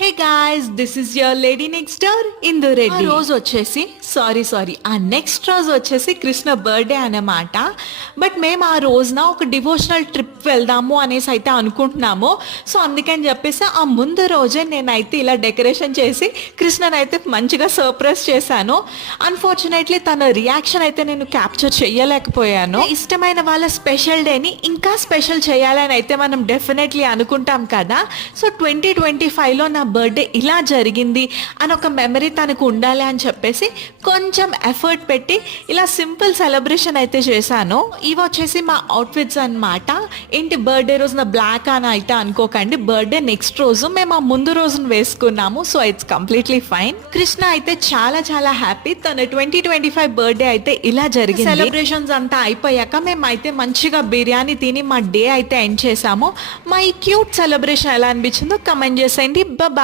Hey guys, this is your lady next door Indu Reddy. రోజు వచ్చేసి ఆ నెక్స్ట్ రోజు వచ్చేసి కృష్ణ బర్త్డే అన్నమాట. బట్ మేము ఆ రోజున ఒక డివోషనల్ ట్రిప్ వెళ్దాము అనేసి అయితే అనుకుంటున్నాము. సో అందుకని చెప్పేసి ఆ ముందు రోజే నేనైతే ఇలా డెకరేషన్ చేసి కృష్ణనైతే మంచిగా సర్ప్రైజ్ చేశాను. అన్ఫార్చునేట్లీ తన రియాక్షన్ అయితే నేను క్యాప్చర్ చేయలేకపోయాను. ఇష్టమైన వాళ్ళ స్పెషల్ డేని ఇంకా స్పెషల్ చేయాలని అయితే మనం డెఫినెట్లీ అనుకుంటాం కదా. సో 2025లో నా బర్త్డే ఇలా జరిగింది అని ఒక మెమరీ తనకు ఉండాలి అని చెప్పేసి కొంచెం ఎఫర్ట్ పెట్టి ఇలా సింపుల్ సెలబ్రేషన్ అయితే చేశాను. ఇవి వచ్చేసి మా అవుట్ఫిట్స్ అన్నమాట. ఏంటి బర్త్డే రోజున బ్లాక్ అని అయితే అనుకోకండి, బర్త్డే నెక్స్ట్ రోజు మేము ఆ ముందు రోజున వేసుకున్నాము. So it's completely fine. Krishna అయితే చాలా చాలా హ్యాపీ. తన 2025 బర్త్డే అయితే ఇలా జరిగింది. సెలబ్రేషన్స్ అంతా అయిపోయాక మేము అయితే మంచిగా బిర్యానీ తిని మా డే అయితే ఎండ్ చేసాము. మా ఈ క్యూట్ సెలబ్రేషన్ ఎలా అనిపించిందో కమెంట్ చేసేయండి. బాయ్.